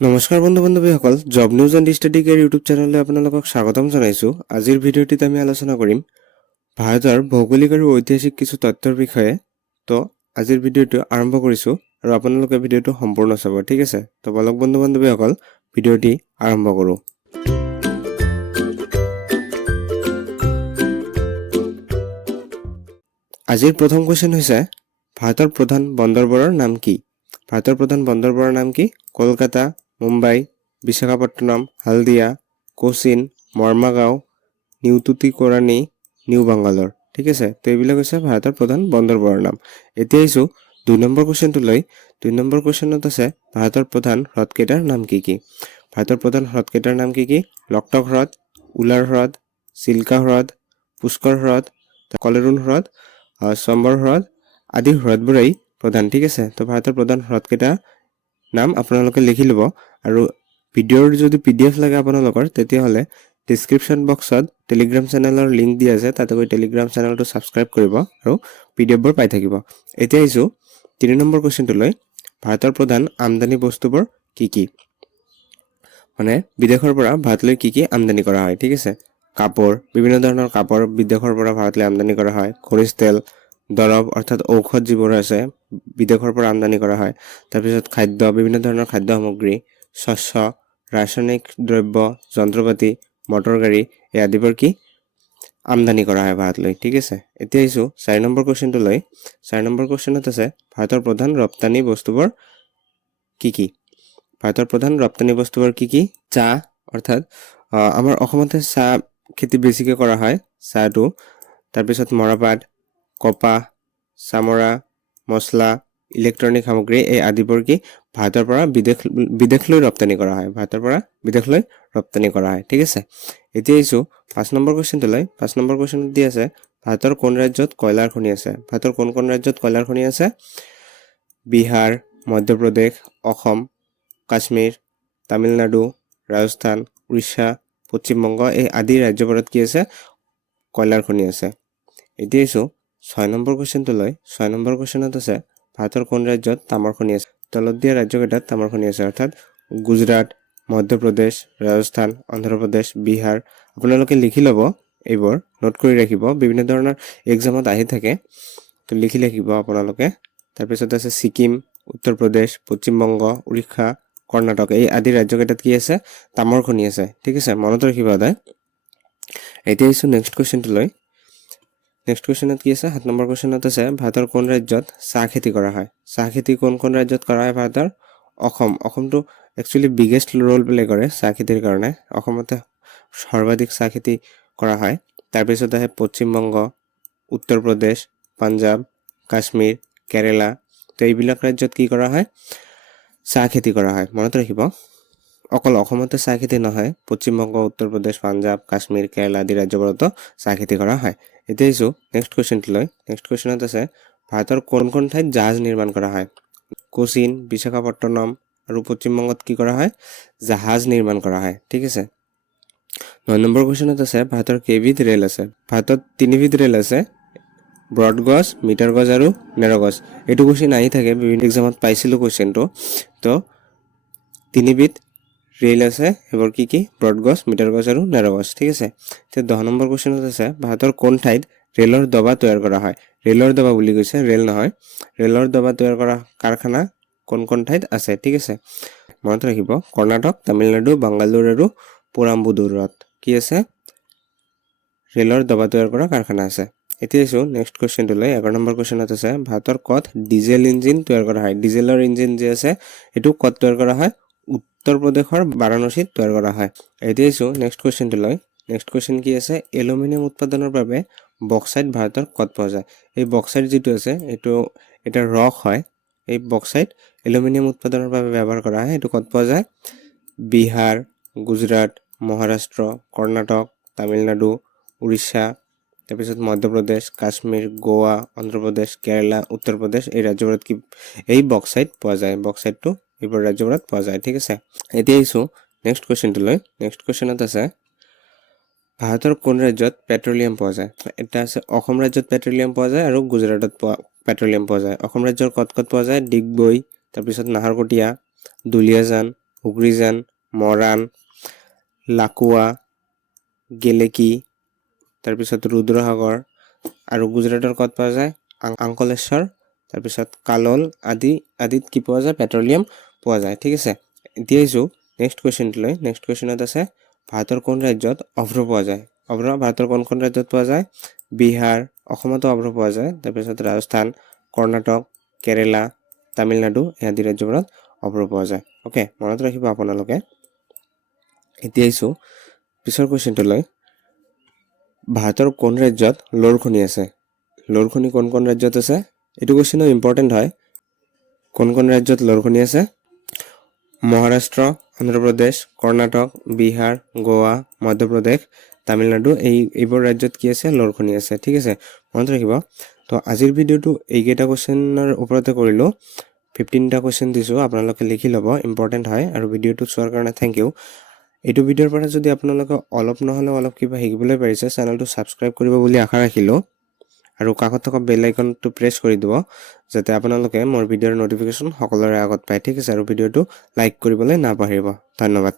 নমস্কাৰ বন্ধু বান্ধৱীসকল, job news and study care YouTube চেনেললৈ আপোনালোকক স্বাগতম জনাইছোঁ। আজিৰ ভিডিঅ'টিত আমি আলোচনা কৰিম ভাৰতৰ ভৌগোলিক আৰু ঐতিহাসিক কিছু তথ্যৰ বিষয়ে। তো আজিৰ ভিডিঅ'টো আৰম্ভ কৰিছোঁ আৰু আপোনালোকে ভিডিঅ'টো সম্পূৰ্ণ চাব, ঠিক আছে? তো বলক বন্ধু বান্ধৱীসকল, ভিডিঅ'টি আৰম্ভ কৰোঁ। আজিৰ প্ৰথম কুৱেশ্যন হৈছে, ভাৰতৰ প্ৰধান বন্দৰবোৰৰ নাম কি? ভাৰতৰ প্ৰধান বন্দৰবোৰৰ নাম কি? কলকাতা, মুম্বাই, বিশাখাপট্টনম, হালদিয়া, কোচিন, মৰ্মাগাঁও, নিউ টুটিকোৰিন, নিউ বাংগালোৰ, ঠিক আছে? তো এইবিলাক হৈছে ভাৰতৰ প্ৰধান বন্দৰবোৰৰ নাম। এতিয়া আহিছোঁ 2 নম্বৰ কুৱেশ্যনটোলৈ। 2 নম্বৰ কুৱেশ্যনত আছে, ভাৰতৰ প্ৰধান হ্ৰদকেইটাৰ নাম কি কি? ভাৰতৰ প্ৰধান হ্ৰদকেইটাৰ নাম কি কি? লকটক হ্ৰদ, উলাৰ হ্ৰদ, চিল্কা হ্ৰদ, পুষ্কৰ হ্ৰদ, কলেৰুণ হ্ৰদ, চম্বৰ হ্ৰদ আদি হ্ৰদবোৰেই প্ৰধান, ঠিক আছে? তো ভাৰতৰ প্ৰধান হ্ৰদকেইটা নাম আপোনালোকে লিখি ল'ব। আৰু ভিডিঅ'ৰ যদি PDF লাগে আপোনালোকৰ, তেতিয়াহ'লে ডিছক্ৰিপশ্যন বক্সত টেলিগ্ৰাম চেনেলৰ লিংক দিয়া আছে, তাতে গৈ টেলিগ্ৰাম চেনেলটো ছাবস্ক্ৰাইব কৰিব আৰু PDFবোৰ পাই থাকিব। এতিয়া আহিছোঁ 3 নম্বৰ কুৱেশ্যনটোলৈ। ভাৰতৰ প্ৰধান আমদানি বস্তুবোৰ কি কি? মানে বিদেশৰ পৰা ভাৰতলৈ কি কি আমদানি কৰা হয়, ঠিক আছে? কাপোৰ, বিভিন্ন ধৰণৰ কাপোৰ বিদেশৰ পৰা ভাৰতলৈ আমদানি কৰা হয়। খৰিজ তেল, দৰৱ অৰ্থাৎ ঔষধ যিবোৰ আছে বিদেশৰ পৰা আমদানি কৰা হয়। তাৰপিছত খাদ্য, বিভিন্ন ধৰণৰ খাদ্য সামগ্ৰী, শস্য, ৰাসায়নিক দ্ৰব্য, যন্ত্ৰপাতি, মটৰ গাড়ী এই আদিবোৰ কি আমদানি কৰা হয় ভাৰতলৈ, ঠিক আছে? এতিয়া আহিছোঁ 4 নম্বৰ কুৱেশ্যনটোলৈ। 4 নম্বৰ কুৱেশ্যনত আছে, ভাৰতৰ প্ৰধান ৰপ্তানি বস্তুবোৰ কি কি? ভাৰতৰ প্ৰধান ৰপ্তানি বস্তুবোৰ কি কি? চাহ, অৰ্থাৎ আমাৰ অসমতে চাহ খেতি বেছিকৈ কৰা হয়, চাহটো। তাৰপিছত মৰাপাট, কপাহ, চামৰা, মছলা, ইলেক্ট্ৰনিক সামগ্ৰী এই আদিবোৰ কি ভাৰতৰ পৰা বিদেশলৈ ৰপ্তানি কৰা হয়। ভাৰতৰ পৰা বিদেশলৈ ৰপ্তানি কৰা হয়, ঠিক আছে? এতিয়া আহিছোঁ 5 নম্বৰ কুৱেশ্যনটোলৈ। 5 নম্বৰ কুৱেশ্যনত দি আছে, ভাৰতৰ কোন ৰাজ্যত কয়লাৰ খনি আছে? ভাৰতৰ কোন কোন ৰাজ্যত কয়লাৰ খনি আছে? বিহাৰ, মধ্যপ্ৰদেশ, অসম, কাশ্মীৰ, তামিলনাডু, ৰাজস্থান, উৰিষ্যা, পশ্চিমবংগ এই আদি ৰাজ্যবোৰত কি আছে? কয়লাৰ খনি আছে। এতিয়া আহিছোঁ 6 নম্বৰ কুৱেশ্যনটোলৈ। 6 নম্বৰ কুৱেশ্যনত আছে, ভাৰতৰ কোন ৰাজ্যত তামৰ খনি আছে? তলত দিয়া ৰাজ্যকেইটাত তামৰ খনি আছে, অৰ্থাৎ গুজৰাট, মধ্যপ্ৰদেশ, ৰাজস্থান, অন্ধ্ৰপ্ৰদেশ, বিহাৰ। আপোনালোকে লিখি ল'ব, এইবোৰ নোট কৰি ৰাখিব, বিভিন্ন ধৰণৰ এক্সামত আহি থাকে, তো লিখি ৰাখিব আপোনালোকে। তাৰপিছত আছে ছিকিম, উত্তৰ প্ৰদেশ, পশ্চিমবংগ, উৰিষ্যা, কৰ্ণাটক এই আদি ৰাজ্যকেইটাত কি আছে? তামৰ খনি আছে, ঠিক আছে? মনত ৰাখিব সদায়। এতিয়া আহিছোঁ নেক্সট কুৱেশ্যনটোলৈ। নেক্সট কুৱেশ্যনত কি আছে? 7 নম্বৰ কুৱেশ্যনত আছে, ভাৰতৰ কোন ৰাজ্যত চাহ খেতি কৰা হয়? চাহ খেতি কোন কোন ৰাজ্যত কৰা হয় ভাৰতৰ? অসম। অসমটো একচুৱেলি বিগেষ্ট ৰ'ল প্লে কৰে চাহ খেতিৰ কাৰণে। অসমতে সৰ্বাধিক চাহ খেতি কৰা হয়। তাৰপিছত আহে পশ্চিমবংগ, উত্তৰ প্ৰদেশ, পাঞ্জাৱ, কাশ্মীৰ, কেৰেলা। তো এইবিলাক ৰাজ্যত কি কৰা হয়? চাহ খেতি কৰা হয়, মনত ৰাখিব। অকল অসমতে চাহ খেতি নহয়, পশ্চিমবংগ, উত্তৰ প্ৰদেশ, পাঞ্জাৱ, কাশ্মীৰ, কেৰেলা আদি ৰাজ্যবোৰতো চাহ খেতি কৰা হয়। এতিয়া আহিছোঁ নেক্সট কুৱেশ্যনটোলৈ। নেক্সট কুৱেশ্যনত আছে, ভাৰতৰ কোন কোন ঠাইত জাহাজ নিৰ্মাণ কৰা হয়? কোচিন, বিশাখাপট্টনম আৰু পশ্চিমবংগত কি কৰা হয়? জাহাজ নিৰ্মাণ কৰা হয়, ঠিক আছে? 9 নম্বৰ কুৱেশ্যনত আছে, ভাৰতৰ কেইবিধ ৰেল আছে? ভাৰতত 3বিধ ৰেল আছে, ব্ৰড গজ, মিটাৰ গজ আৰু নেৰ' গজ। এইটো কুৱেশ্যন আহি থাকে, বিভিন্ন এক্সামত পাইছিলোঁ কুৱেশ্যনটো। তো 3বিধ ৰেল আছে, সেইবোৰ কি কি? ব্ৰড গজ, মিটাৰ গজ আৰু নেৰ' গজ, ঠিক আছে? এতিয়া 10 নম্বৰ কুৱেশ্যনত আছে, ভাৰতৰ কোন ঠাইত ৰেলৰ ডবা তৈয়াৰ কৰা হয়? ৰেলৰ ডবা বুলি কৈছে, ৰেল নহয়। ৰেলৰ ডবা তৈয়াৰ কৰা কাৰখানা কোন কোন ঠাইত আছে, ঠিক আছে? মনত ৰাখিব, কৰ্ণাটক, তামিলনাডু, বাংগালোৰ আৰু পুৰাম্বুদুৰত কি আছে? ৰেলৰ ডবা তৈয়াৰ কৰা কাৰখানা আছে। এতিয়া আহিছোঁ নেক্সট কুৱেশ্যনটোলৈ। 11 নম্বৰ কুৱেশ্যনত আছে, ভাৰতৰ ক'ত ডিজেল ইঞ্জিন তৈয়াৰ কৰা হয়? ডিজেলৰ ইঞ্জিন যে আছে, এইটো ক'ত তৈয়াৰ কৰা হয়? উত্তৰ প্ৰদেশৰ বাৰাণসীত তৈয়াৰ কৰা হয়। এতিয়া আহিছোঁ নেক্সট কুৱেশ্যনটোলৈ। নেক্সট কুৱেশ্যন কি আছে? এলুমিনিয়াম উৎপাদনৰ বাবে বক্সাইট ভাৰতৰ ক'ত পোৱা যায়? এই বক্সাইট যিটো আছে, এটা ৰস হয়। এই বক্সাইট এলুমিনিয়াম উৎপাদনৰ বাবে ব্যৱহাৰ কৰা হয়। এইটো ক'ত পোৱা যায়? বিহাৰ, গুজৰাট, মহাৰাষ্ট্ৰ, কৰ্ণাটক, তামিলনাডু, উৰিষ্যা, তাৰপিছত মধ্যপ্ৰদেশ, কাশ্মীৰ, গোৱা, অন্ধ্ৰপ্ৰদেশ, কেৰেলা, উত্তৰ প্ৰদেশ এই ৰাজ্যবোৰত কি এই বক্সাইট পোৱা যায়? বক্সাইটটো এইবোৰ ৰাজ্যবোৰত পোৱা যায়, ঠিক আছে? এতিয়া আহিছোঁ নেক্সট কুৱেশ্যনটোলৈ। নেক্সট কুৱেশ্যনত আছে, ভাৰতৰ কোন ৰাজ্যত পেট্ৰলিয়াম পোৱা যায়? এটা আছে অসম ৰাজ্যত পেট্ৰলিয়াম পোৱা যায় আৰু গুজৰাটত পেট্ৰলিয়াম পোৱা যায়। অসম ৰাজ্যৰ ক'ত ক'ত পোৱা যায়? ডিগবৈ, তাৰপিছত নাহৰকটীয়া, দুলিয়াজান, হুগ্ৰিজান, মৰাণ, লাকুৱা, গেলেকী, তাৰপিছত ৰুদ্ৰসাগৰ আৰু গুজৰাটৰ ক'ত পোৱা যায় আংকলেশ্বৰ, তাৰপিছত কালোল আদিত কি পোৱা যায় পেট্ৰলিয়াম পোৱা যায়। ঠিক আছে, এতিয়া আহিছোঁ নেক্সট কুৱেশ্যনটোলৈ। নেক্সট কুৱেশ্যনত আছে ভাৰতৰ কোন ৰাজ্যত অভ্ৰ পোৱা যায়? অভ্ৰ ভাৰতৰ কোনখন ৰাজ্যত পোৱা যায়? বিহাৰ, অসমতো অভ্ৰ পোৱা যায়, তাৰপিছত ৰাজস্থান, কৰ্ণাটক, কেৰেলা, তামিলনাডু আদি ৰাজ্যবোৰত অভ্ৰ পোৱা যায়। অ'কে, মনত ৰাখিব আপোনালোকে। এতিয়া আহিছোঁ পিছৰ কুৱেশ্যনটোলৈ। ভাৰতৰ কোন ৰাজ্যত লৌৰ খনি আছে? লৌৰ খনি কোন কোন ৰাজ্যত আছে? এইটো কুৱেশ্যনো ইম্পৰ্টেণ্ট হয়। কোন কোন ৰাজ্যত লৌৰ খনি আছে? মহাৰাষ্ট্ৰ, অন্ধ্ৰপ্ৰদেশ, কৰ্ণাটক, বিহাৰ, গোৱা, মধ্যপ্ৰদেশ, তামিলনাডু এইবোৰ ৰাজ্যত কি আছে? লৌৰ খনি আছে। ঠিক আছে, মনত ৰাখিব। তো আজিৰ ভিডিঅ'টো এইকেইটা কুৱেশ্যনৰ ওপৰতে কৰিলোঁ। 15টা কুৱেশ্যন দিছোঁ, আপোনালোকে লিখি ল'ব, ইম্পৰ্টেণ্ট হয়। আৰু ভিডিঅ'টো চোৱাৰ কাৰণে থেংক ইউ। এইটো ভিডিঅ'ৰ পৰা যদি আপোনালোকে অলপ নহ'লেও অলপ কিবা শিকিবলৈ পাৰিছে, চেনেলটো ছাবস্ক্ৰাইব কৰিব বুলি আশা ৰাখিলোঁ। আৰু কাষত থকা বেল আইকনটো প্ৰেছ কৰি দিব, যাতে আপোনালোকে মোৰ ভিডিঅ'ৰ নটিফিকেশ্যন সকলোৰে আগত পায়। ঠিক আছে, আৰু ভিডিঅ'টো লাইক কৰিবলৈ নাপাহৰিব। ধন্যবাদ।